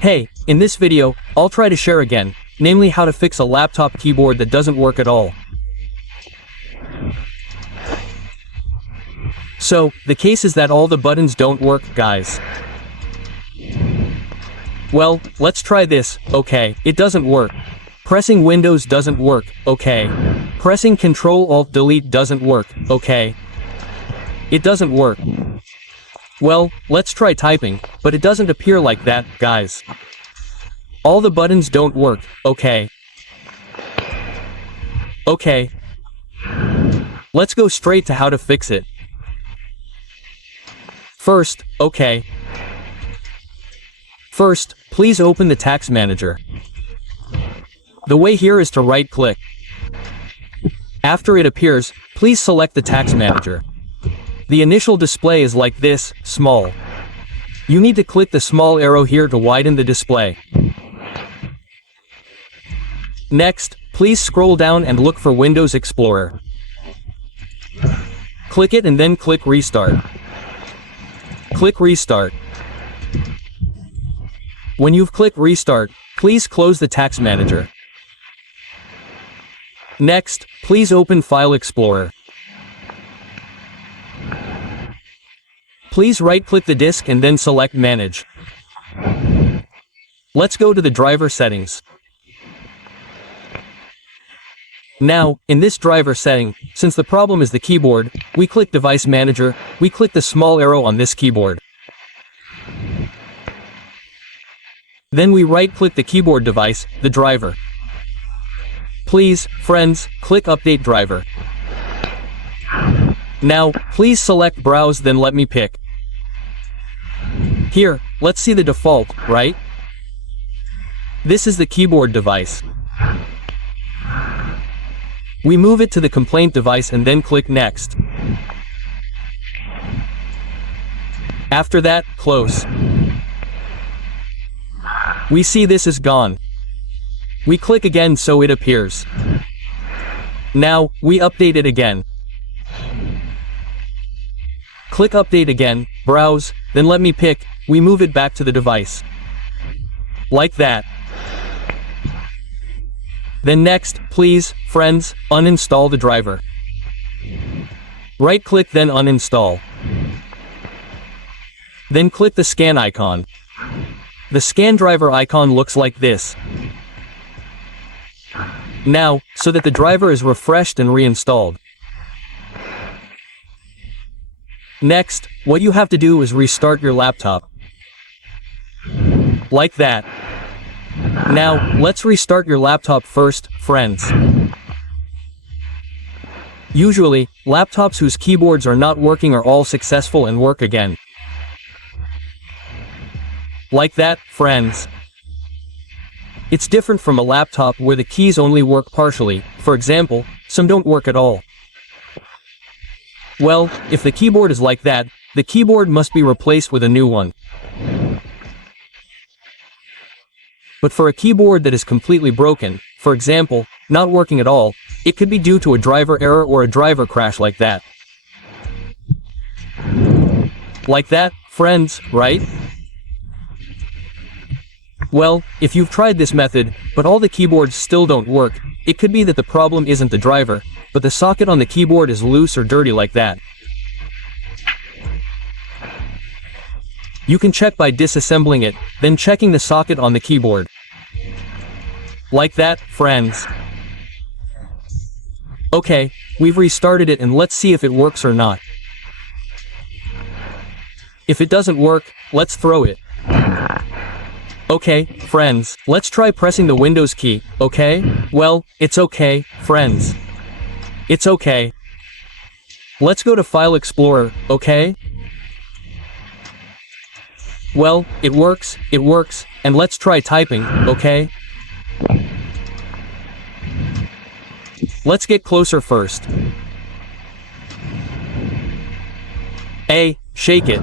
Hey, in this video, I'll try to share again, namely how to fix a laptop keyboard that doesn't work at all. So, the case is that all the buttons don't work, guys. Well, let's try this. Okay, it doesn't work. Pressing Windows doesn't work. Okay. Pressing Ctrl-Alt-Delete doesn't work. Okay. It doesn't work. Well, let's try typing, but it doesn't appear like that, guys. All the buttons don't work. Okay. Okay. Let's go straight to how to fix it. First, please open the Task Manager. The way here is to right-click. After it appears, please select the Task Manager. The initial display is like this, small. You need to click the small arrow here to widen the display. Next, please scroll down and look for Windows Explorer. Click it and then click Restart. Click Restart. When you've clicked Restart, please close the Task Manager. Next, please open File Explorer. Please right-click the disk and then select Manage. Let's go to the driver settings. Now, in this driver setting, since the problem is the keyboard, we click Device Manager, we click the small arrow on this keyboard. Then we right-click the keyboard device, the driver. Please, friends, click Update Driver. Now, please select Browse, then let me pick. Here, let's see the default, right? This is the keyboard device. We move it to the complaint device and then click Next. After that, close. We see this is gone. We click again so it appears. Now, we update it again. Click Update again, Browse, then let me pick, we move it back to the device. Like that. Then next, please, friends, uninstall the driver. Right-click then uninstall. Then click the scan icon. The scan driver icon looks like this. Now, so that the driver is refreshed and reinstalled. Next, what you have to do is restart your laptop. Like that. Now, let's restart your laptop first, friends. Usually, laptops whose keyboards are not working are all successful and work again. Like that, friends. It's different from a laptop where the keys only work partially. For example, some don't work at all. Well, if the keyboard is like that, the keyboard must be replaced with a new one. But for a keyboard that is completely broken, for example, not working at all, it could be due to a driver error or a driver crash like that. Like that, friends, right? Well, if you've tried this method, but all the keyboards still don't work, it could be that the problem isn't the driver, but the socket on the keyboard is loose or dirty like that. You can check by disassembling it, then checking the socket on the keyboard. Like that, friends. Okay, we've restarted it and let's see if it works or not. If it doesn't work, let's throw it. Okay, friends, let's try pressing the Windows key, okay? Well, it's okay, friends. It's okay. Let's go to File Explorer, okay? Well, it works, and let's try typing, okay? Let's get closer first. A, shake it.